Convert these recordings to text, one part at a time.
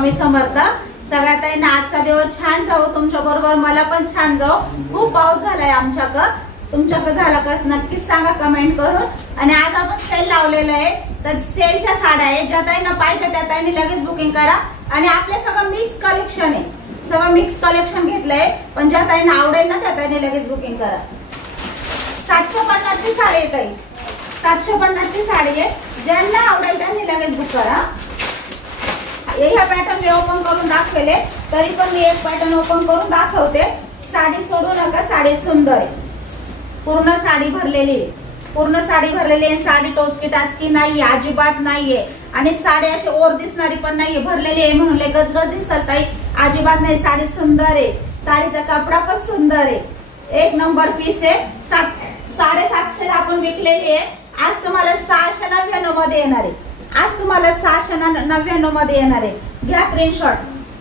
स्वामी समर्थ. सगळ्यात आहे ना आजचा दिवस छान जावो तुमच्या बरोबर, मला पण छान जावो. खूप पाऊस झालाय आमच्याकडं, तुमच्याकडे झाला का नक्कीच सांगा कमेंट करून. आणि आज आपण सेल लावलेलं आहे, तर सेलच्या साड्या आहे, ज्या ताईंना पाहिजे त्या ताईंनी लगेच बुकिंग करा. आणि आपले सगळं मिक्स कलेक्शन आहे, सगळं मिक्स कलेक्शन घेतलंय, पण ज्या ताईंना आवडेल ना त्या ताईंनी लगेच बुकिंग करा. 750 ची साडी आहे ताई, 750 ची साडी आहे, ज्यांना आवडेल त्यांनी लगेच बुक करा. ह्या पॅटर्न मी ओपन करून दाखवले, तरी पण मी एक पॅटर्न ओपन करून दाखवते. साडी सोडू नका, साडी सुंदर आहे, पूर्ण साडी भरलेली आहे, पूर्ण साडी भरलेली आहे. साडी टोचकी टाचकी नाहीये, अजिबात नाहीये. आणि साडी अशी ओर दिसणारी पण नाहीये, भरलेली आहे म्हणून गजगज दिसत ताई अजिबात नाही. साडी सुंदर आहे, साडीचा कपडा पण सुंदर आहे, एक नंबर पीस आहे. 750 आपण विकलेली आहे. आज तुम्हाला 699 मध्ये येणार आहे, आज तुम्हाला 699 मध्ये येणार आहे. घ्या स्क्रीनशॉट.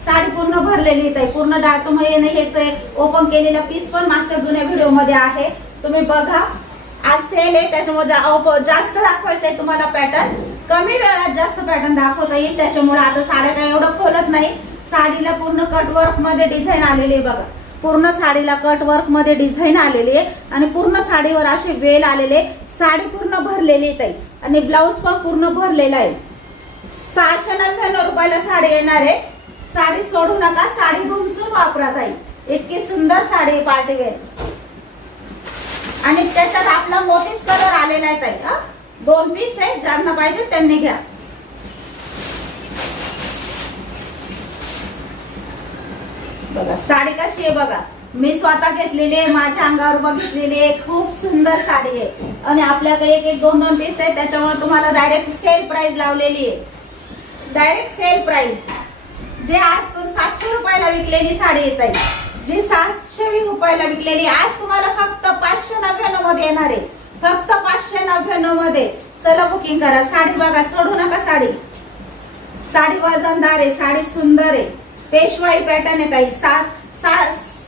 साडी पूर्ण भरलेली आहे, पूर्ण तुम्ही हेच ओपन केलेला पीस पण मागच्या जुन्या व्हिडिओ मध्ये आहे, तुम्ही बघा. आज सेल आहे त्याच्यामुळे जास्त दाखवायचंय तुम्हाला पॅटर्न, कमी वेळात जास्त पॅटर्न दाखवता येईल. त्याच्यामुळे आता साड्या काय एवढं खोलत नाही. साडीला पूर्ण कट वर्क मध्ये डिझाईन आलेली आहे बघा, पूर्ण साडीला कट वर्क मध्ये डिझाईन आलेली आहे आणि पूर्ण साडीवर असे वेल आलेले. साडी पूर्ण भरलेली आहे आणि ब्लाऊज पण पूर्ण भरलेला आहे. 699 रुपयाला साडी येणार आहे. साडी सोडू नका, साडी धुमसून वापरा ताई, इतकी सुंदर साडी पार्टीवेअर. आणि त्याच्यात आपला मोतीच कलर आलेला आहे ताई. 2 पीस आहे, ज्यांना पाहिजे त्यांनी घ्या. बघा साडी कशी आहे बघा, मी स्वतः घेतलेली आहे, माझ्या अंगावर बघितलेली आहे, खूप सुंदर साडी आहे. आणि आपल्याकडे एक 2 पीस आहे, त्याच्यामुळे तुम्हाला डायरेक्ट सेल प्राइस लावलेली आहे, डायरेक्ट सेल प्राइस. जे आज 700 रुपयाला विकलेली साडी येत आहे, जी 720 रुपयाला विकलेली, आज तुम्हाला फक्त 599 मध्ये येणार आहे, फक्त 599 मध्ये. चला बुकिंग करा. साडी बघा, सोडू नका साडी. साडी वजनदार आहे, साडी सुंदर आहे, पेशवाई पॅटर्न आहे ताई.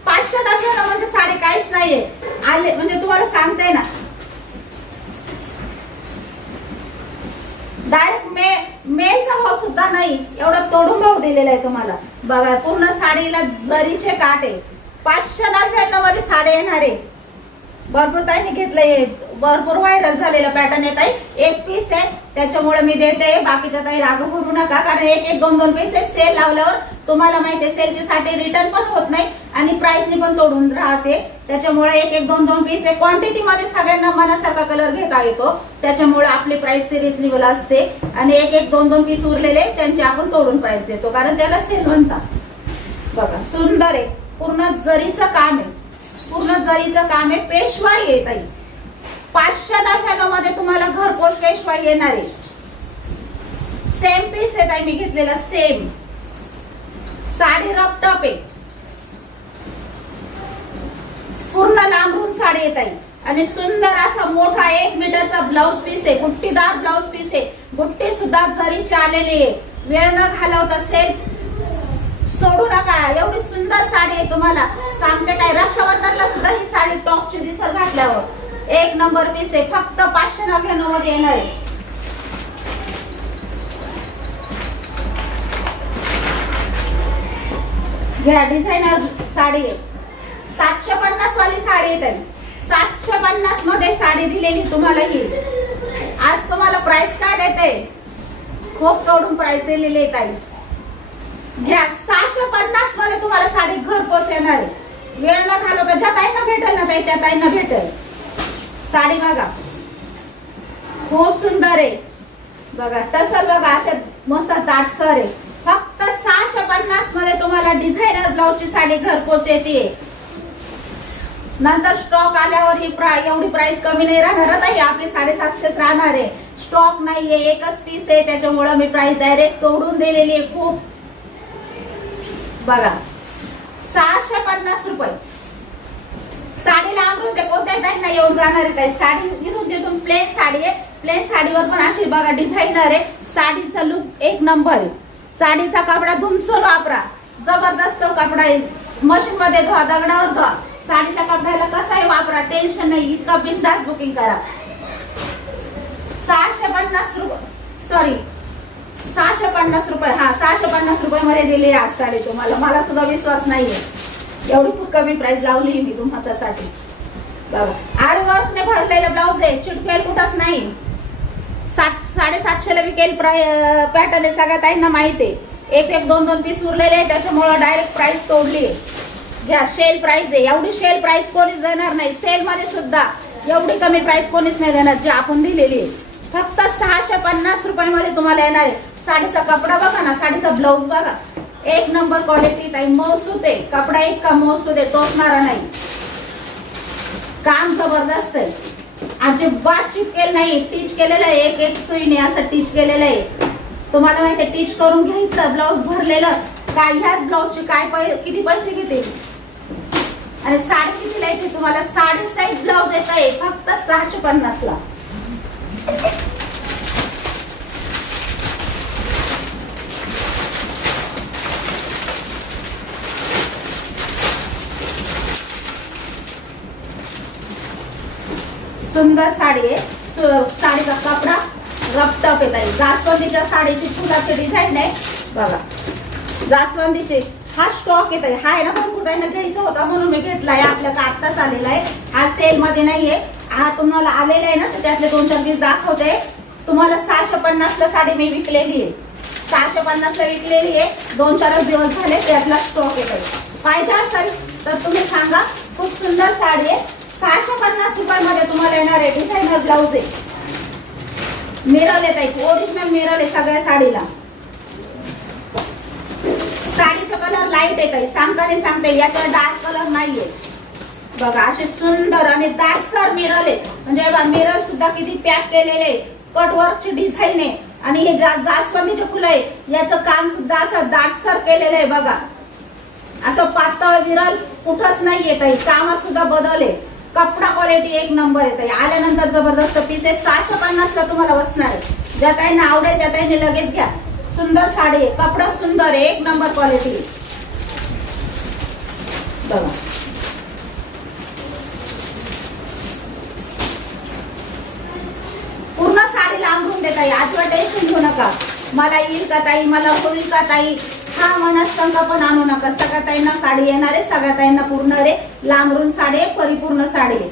599 म्हणजे साडी काहीच नाहीये आले, म्हणजे तुम्हाला सांगते ना, डायरेक्ट मेलचा भाव सुद्धा नाही, एवढा तोडून भाव दिलेला आहे तुम्हाला. बघा पूर्ण साडीला जरीचे काट आहे. 599 मध्ये साडी येणार आहे. भरपूर ताईंनी घेतलंय, भरपूर व्हायरल झालेला पॅटर्न येत आहे. एक पीस आहे त्याच्यामुळे मी देते, बाकीच्या ताई राग करू नका, कारण एक 2 पीस आहे. सेल लावल्यावर तुम्हाला माहिती आहे सेलची साठी रिटर्न पण होत नाही आणि प्राइसनी पण तोडून राहते. त्याच्यामुळे एक 2 पीस आहे. क्वांटिटी मध्ये सगळ्यांना मनासारखा कलर घेता येतो, त्याच्यामुळे आपली प्राइस ती रिजनेबल असते. आणि एक 2 पीस उरलेले त्यांचे आपण तोडून प्राइस देतो, कारण त्याला सेल म्हणतात. बघा सुंदर आहे, पूर्ण जरीचं काम आहे, पूर्ण जरीचं काम आहे, पेशवाई येत आहे. 599 मध्ये तुम्हाला घरपोच पेशवाई येणार आहे. सेम पीस आहे ताई मी घेतलेला, सेम. साडी रपटप आहे, पूर्ण लांबून साडी येत आहे. आणि सुंदर असा मोठा 1 मीटरचा ब्लाउज पीस आहे, बुट्टीदार ब्लाउज पीस आहे, बुट्टी सुद्धा जरीची आलेली आहे. वेळ न घालवता सेल सोडू नका, एवढी सुंदर साडी आहे. तुम्हाला सांगते काय, रक्षाबंधनला सुद्धा ही साडी टॉपची दिसल घातल्यावर. एक नंबर पीस आहे, फक्त 599 मध्ये येणार आहे. घ्या, डिझायनर साडी आहे. 750 वाली साडी आहे, 750 मध्ये साडी दिलेली तुम्हाला ही. आज तुम्हाला प्राइस काय देते, खूप तोडून प्राइस दिलेली आहे ताई. घ्या, 650 मध्ये तुम्हाला साडी घरपोच येणार आहे. वेळ न घालवता, ज्या ताईंना भेटेल ना ताई त्या ताईंना भेटेल. साडी बघा खूप सुंदर आहे, बघा टसल बघा, अशा मस्त जाडसर आहे. फक्त 650 मध्ये तुम्हाला डिझायनर ब्लाउजची साडी घरपोच येते. नंतर स्टॉक आल्यावर ही एवढी प्राइस कमी नाही राहणार ताई, आपली 750 राहणार आहे. स्टॉक नाहीये, एकच पीस आहे, त्याच्यामुळे मी प्राइस डायरेक्ट तोडून दिलेली आहे. खूप बघा 650 रुपये. साडीला आमरून ते कोणत्याही ताईंना येऊन जाणार आहे. साडी इथून तिथून प्लेन साडी आहे, प्लेन साडीवर पण अशी बघा डिझायनर आहे. साडीचा लुक एक नंबर आहे. साडीचा कपडा धुमसून वापरा, जबरदस्त कपडा आहे. मशीन मध्ये धुवा, दगडावर धुवा, साडीच्या कपड्याला कसाही वापरा, टेन्शन नाही. इतका बिनधास्त बुकिंग करा. 650 रुपये, सॉरी 650 रुपये. हा 650 रुपये मध्ये दिली आज साडी तुम्हाला. मला सुद्धा विश्वास नाहीये एवढी खूप कमी प्राइस लावली मी तुमच्यासाठी. बघा आरी वर्कने भरलेले ब्लाऊज आहे, चिटकेल कुठंच नाही. 700-750 ला विकेल पॅटर्न आहे, सगळ्या ताईंना माहिती आहे. एक 2 पीस उरलेले आहे, त्याच्यामुळे डायरेक्ट प्राइस तोडली आहे. घ्या, सेल प्राइस आहे. एवढी सेल प्राइस कोणीच देणार नाही. सेल मध्ये सुद्धा एवढी कमी प्राइस कोणीच नाही देणार जी आपण दिलेली आहे. फक्त 650 रुपयामध्ये तुम्हाला येणार आहे. साडीचा कपडा बघा ना, साडीचा ब्लाऊज बघा, एक नंबर क्वालिटी ताई. मौसूद आहे कपडा, इतका मौसूद आहे, टोचणारा नाही. काम जबरदस्त आहे, अजिबात चिपकेल नाही. टीच केलेलं आहे, एक सुईने असं टीच केलेलं आहे. तुम्हाला माहिती आहे टीच करून घ्यायचं ब्लाऊज भरलेलं काय. ह्याच ब्लाऊजचे काय किती पैसे घेते आणि साडी कितीला येते तुम्हाला. 6.5 ब्लाऊज येत आहे फक्त 650 ला. सुंदर साडी आहे. साडीचा कपडा रपटप येत आहे. जास्वंदीच्या साडीची फुलाची डिझाईन आहे बघा. जास्वंदीचे हा स्टॉक येत आहे. हा आहे ना, भरपूर त्यांना घ्यायचा होता म्हणून मी घेतलाय. आपल्याला आत्ताच आलेला आहे, हा सेल मध्ये नाहीये. हा तुम्हाला आलेला आहे ना, तर त्यातले 2-4 पीस दाखवते तुम्हाला. 650 ला साडी मी विकलेली आहे. 650 ला विकलेली आहे. 2-4 दिवस झाले, त्यातला स्टॉक येत आहे. पाहिजे असेल तर तुम्ही सांगा. खूप सुंदर साडी आहे. 650 रुपयामध्ये तुम्हाला येणार आहे. डिझायनर ब्लाऊज आहे, मिरर येत आहे, ओरिजिनल मिरर आहे सगळ्या साडीला. साडीचा कलर लाईट येत आहे, सांगते याचा डार्क कलर नाहीये बघा. असे सुंदर आणि दाटसर मिरर आहे. म्हणजे मिरर सुद्धा किती पॅक केलेले आहे. कटवर्कची डिझाईन आहे आणि हे जास्वंदीचे फुलं आहे, याचं काम सुद्धा असं दाटसर केलेलं आहे बघा. असं पातळ मिरर कुठंच नाही येत आहे. काम सुद्धा बदल आहे. कपडा क्वालिटी एक नंबर येत आहे. आल्यानंतर जबरदस्त पीस आहे. 650 ला तुम्हाला बसणार आहे. ज्या ताईंना आवडेल त्या ताईंनी लगेच घ्या. सुंदर साडी आहे, कपडा सुंदर आहे, एक नंबर क्वालिटी बघा. पूर्ण साडी लांबून देत आहे. अजिबात टेन्शन घेऊ नका. मला येईल का ताई, मला होईल का ताई, हा मनशंका पण आणू नका. सगळ्या ताईंना साडी येणार आहे, सगळ्या ताईंना पूर्ण आहे. लांबरून साडी आहे, परिपूर्ण साडी आहे.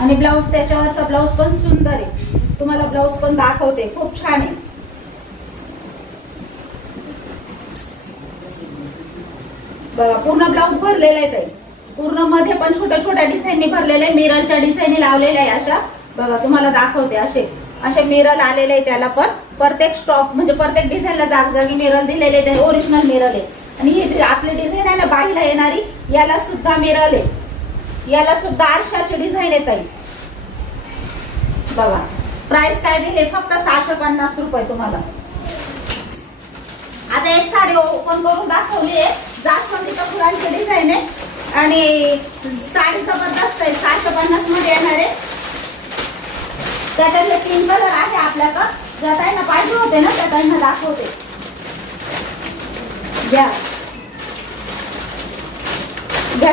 आणि ब्लाऊज, त्याच्यावरचा ब्लाऊज पण सुंदर आहे. तुम्हाला ब्लाऊज पण दाखवते, खूप छान आहे बघा. पूर्ण ब्लाऊज भरलेला आहे ताई. पूर्ण मध्ये पण छोट्या छोट्या डिझाईननी भरलेले आहे. मिररच्या डिझाईननी लावलेल्या आहे अशा बघा. तुम्हाला दाखवते असे मिरर आलेले आहे. त्याला पण प्रत्येक स्टॉक म्हणजे प्रत्येक डिझाईनला जागजागी मिरर दिलेले आहे. ओरिजिनल मिरर आहे. आणि ही जी आपली डिझाईन आहे ना बाहीला येणारी, याला सुद्धा मिरर आहे. याला सुद्धा आरशाची डिझाईन येत आहे बघा. प्राइस काय दिले फक्त 650 रुपये तुम्हाला. आता एक साडी ओपन करून दाखवली आहे. जास्वंदीच्या फुलांची डिझाईन आहे आणि साडी जबरदस्त आहे. 650 मध्ये येणार आहे. त्याच्यातले 3 कलर आहे आपल्याकडे. ज्या ताईंना पाहिजे होते ना त्या ताईंना दाखवते. घ्या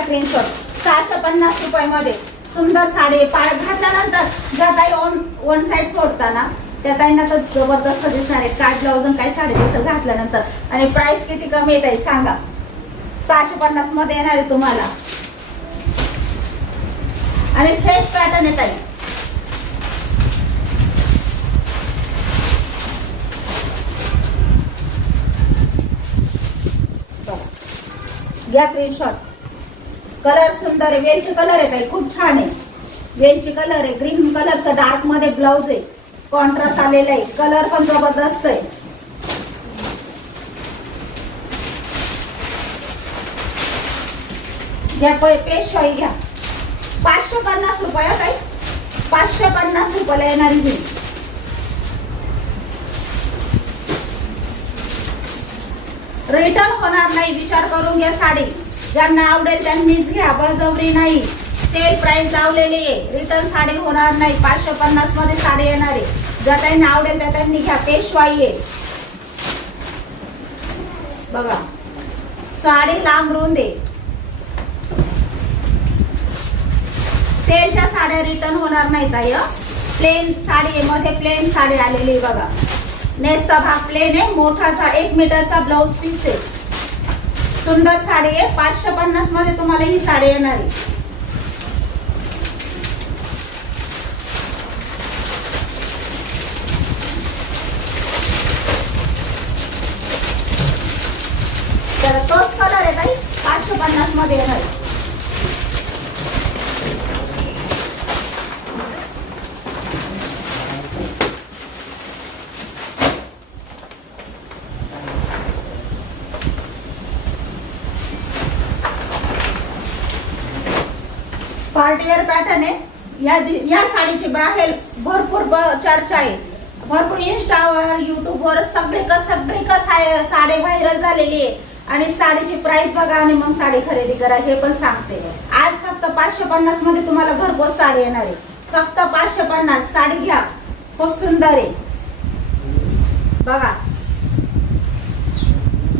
स्क्रीनशॉट. 650 रुपयामध्ये सुंदर साडी. घातल्यानंतर ज्या ताई वन साइड सोडताना त्या ताईंना तर जबरदस्त दिसणार आहे. काय ब्लाऊज आणि काय साडी दिसेल घातल्यानंतर. आणि प्राइस किती कमी येत आहे सांगा. 650 मध्ये येणार आहे तुम्हाला. आणि फ्रेश पॅटर्न येत आहे. घ्या स्क्रीनशॉट. कलर सुंदर आहे. वेलची कलर आहे ताई, खूप छान आहे. वेलची कलर आहे. ग्रीन कलरचा डार्क मध्ये ब्लाऊज आहे. कॉन्ट्रास्ट आलेला आहे. कलर पण जबरदस्त आहे. घ्या पेशवाई घ्या. 550 रुपये ताई. 550 रुपयाला येणारी ही. रिटर्न होणार नाही, विचार करून घ्या साडी. ज्यांना आवडेल त्यांनीच घ्या, बळजबरी नाही. सेल प्राइस लावलेली आहे. रिटर्न साडी होणार नाही. 550 मध्ये साडी येणार आहे. ज्या त्यांना आवडेल त्या त्यांनी घ्या. पेशवाई आहे बघा. साडी लांब रुंद आहे. सेलच्या साड्या रिटर्न होणार नाही ताई. प्लेन साडी आहे, मध्ये प्लेन साडी आलेली आहे बघा. नेसचा भाग प्लेन आहे, मोठाचा 1 मीटरचा ब्लाउज पीस आहे. सुंदर साडी आहे. 550 मध्ये तुम्हाला ही साडी येणार आहे. तर तोच कलर आहे ताई, 550 मध्ये येणार आहे. पार्टीवेअर पॅटर्न आहे. या साडीची बाहेर भरपूर चर्चा आहे. भरपूर इंस्टावर युट्यूबवर सगळे साडी व्हायरल झालेली आहे. आणि साडीची प्राइस बघा आणि मग साडी खरेदी करा हे पण सांगते. आज फक्त 550 मध्ये तुम्हाला घरपोच साडी येणार आहे. फक्त 550 साडी घ्या. खूप सुंदर आहे बघा.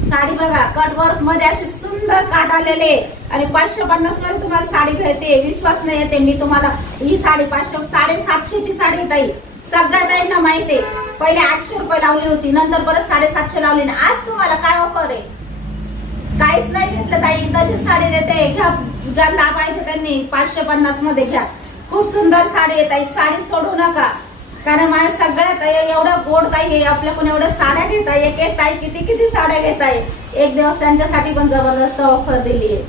साडी बघा, कट वर्क मध्ये अशी सुंदर काट आलेले आणि 550 मध्ये तुम्हाला साडी भेटते. विश्वास नाही येते. मी तुम्हाला ही साडी 750 ची साडी ताई सगळ्या ताईंना माहिती आहे. पहिले 800 रुपये लावली होती, नंतर परत 750 लावली. आज तुम्हाला काय ऑफर आहे? काहीच नाही घेतलं ताई, तशीच साडी देते. घ्या, ज्यांना पाहिजे त्यांनी 550 मध्ये घ्या. खूप सुंदर साडी आहे ताई, साडी सोडू नका. कारण माझ्या सगळ्या ताई एवढं गोड ताई आहे, आपल्याकडून एवढ्या साड्या घेत आहे. एक ताई किती साड्या घेत आहे. एक दिवस त्यांच्यासाठी पण जबरदस्त ऑफर दिली आहे.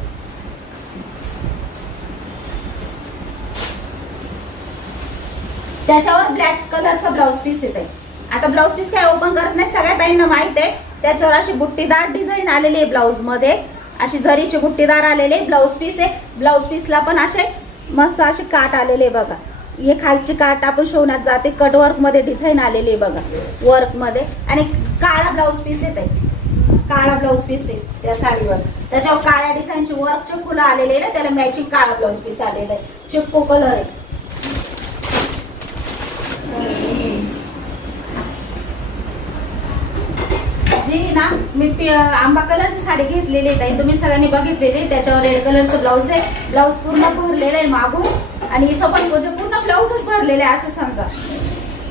त्याच्यावर ब्लॅक कलरचा ब्लाउज पीस येते. आता ब्लाउज पीस काय ओपन करत नाही, सगळ्या ताईंना माहित आहे. त्याच्यावर अशी बुट्टीदार डिझाईन आलेली आहे. ब्लाउज मध्ये अशी जरीची बुट्टीदार आलेली ब्लाउज पीस आहे. ब्लाउज पीसला पण असे मस्त असे काट आलेले बघा. हे खालची काट आपण शिवण्यात जाते. कट वर्क मध्ये डिझाईन आलेली आहे बघा, वर्क मध्ये. आणि काळा ब्लाउज पीस येते. काळा ब्लाउज पीस आहे त्या साडीवर. त्याच्यावर काळ्या डिझाईनचे वर्कचे फुलं आलेले आहे, त्याला मॅचिंग काळा ब्लाउज पीस आलेला आहे. चिपको कलर आहे. जी ना मी आंबा कलरची साडी घेतलेली आहे, तुम्ही सगळ्यांनी बघितलेली. त्याच्यावर रेड कलरचं ब्लाउज आहे. ब्लाउज पूर्ण भरलेलं आहे मागून आणि इथं पण पूर्ण ब्लाउजच भरलेले आहे असं समजा.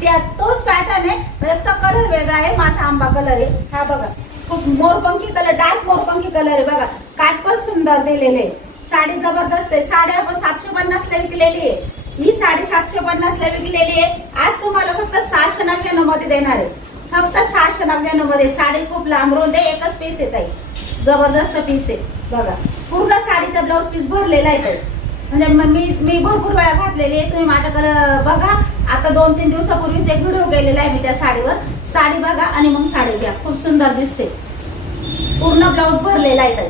त्यात तोच पॅटर्न आहे, फक्त कलर वेगळा आहे. माझा आंबा कलर आहे हा बघा. खूप मोरपंखी कलर, डार्क मोरपंखी कलर आहे बघा. काट पण सुंदर दिलेले आहे. साडी जबरदस्त आहे. साडी आपण 750 ला विकलेली आहे. ही साडी 750 ला विकलेली आहे. आज तुम्हाला फक्त 699 मध्ये देणार आहे. फक्त 699 मध्ये. साडी खूप लांब रुंद आहे. एकच पीस येत आहे. जबरदस्त पीस आहे बघा. पूर्ण साडीचा ब्लाउज पीस भरलेला आहे. म्हणजे मी भरपूर वेळा घातलेली आहे. तुम्ही माझ्याकडे बघा. आता 2-3 दिवसापूर्वीच एक व्हिडिओ केलेला आहे मी त्या साडीवर. साडी बघा आणि मग साडी घ्या. खूप सुंदर दिसते. पूर्ण ब्लाउज भरलेला आहे ताई.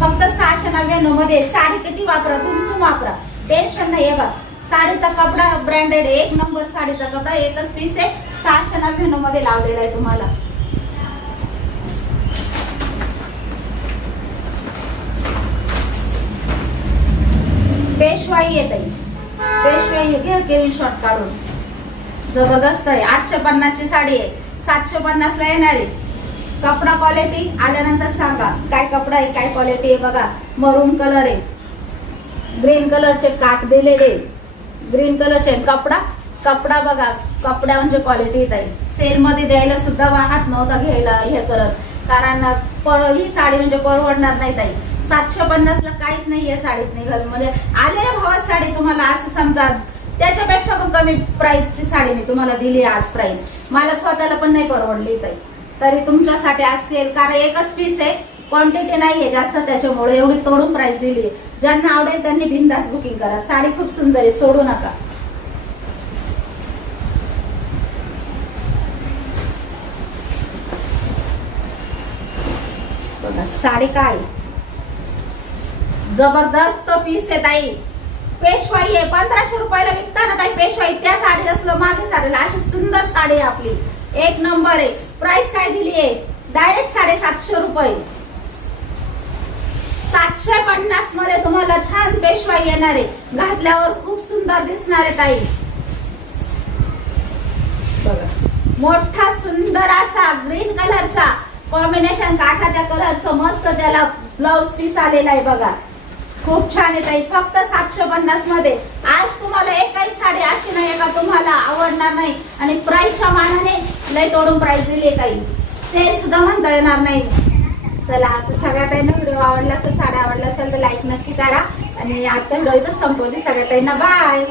फक्त 699 मध्ये. साडी किती वापरा, तुमसून वापरा, टेन्शन नाही आहे बघा. साडीचा कपडा ब्रँडेड आहे. 1 नंबर साडीचा कपडा. एकच पीस आहे. 699 मध्ये लावलेला आहे तुम्हाला. पेशवाई येत आहे. पेशवाई घ्या स्क्रीनशॉट काढून. जबरदस्त आहे. 850 ची साडी आहे. 750 ला येणार आहे. कपडा क्वालिटी आल्यानंतर सांगा काय कपडा आहे, काय क्वालिटी आहे बघा. मरून कलर आहे. ग्रीन कलरचे काट दिलेले. ग्रीन कलरचे कपडा बघा. कपडा म्हणजे क्वालिटी येत आहे. सेल मध्ये द्यायला सुद्धा वाहत नव्हता घ्यायला हे करत. कारण ही साडी म्हणजे परवडणार नाही ताई. 750 ला काहीच नाहीये साडीत निघाल. म्हणजे आलेल्या भावात साडी तुम्हाला असं समजा. त्याच्यापेक्षा पण कमी प्राइसची साडी मी तुम्हाला दिली आज प्राइस. मला स्वतःला पण नाही परवडली ताई. तरी तुमच्यासाठी असेल, कारण एकच पीस आहे, क्वांटिटी नाहीये जास्त, त्याच्यामुळे एवढी तोडून प्राइस दिली. ज्यांना आवडेल त्यांनी बिनधास्त बुकिंग करा. साडी खूप सुंदर आहे, सोडू नका. बघा साडी काय जबरदस्त पीस आहे ताई. पेशवाई आहे. 1500 रुपयाला विकताना ताई पेशवाई. त्या साडी असलं मागे साडीला अशी सुंदर साडी आहे आपली. 1 नंबर आहे. प्राइस काय दिली आहे डायरेक्ट 750 रुपये. 750 मध्ये तुम्हाला छान पेशवाई येणार आहे. घातल्यावर खूप सुंदर दिसणार आहे ताई. बघा मोठा सुंदर असा ग्रीन कलरचा कॉम्बिनेशन, काठाच्या कलरचं मस्त त्याला ब्लाउज पीस आलेला आहे बघा. खूप छान आहे ताई, फक्त 750 मध्ये. आज तुम्हाला एक काही साडी अशी नाही का तुम्हाला आवडणार नाही, आणि प्राइसच्या मानाने लय तोडून प्राइस दिली आहे ताई, सेल सुद्धा म्हणता येणार नाही. चला आता सगळ्या ताईंना व्हिडिओ आवडला असेल, साड्या आवडला असेल तर लाईक नक्की करा, आणि आजचा व्हिडिओ इथं संपवते. सगळ्या ताईंना बाय.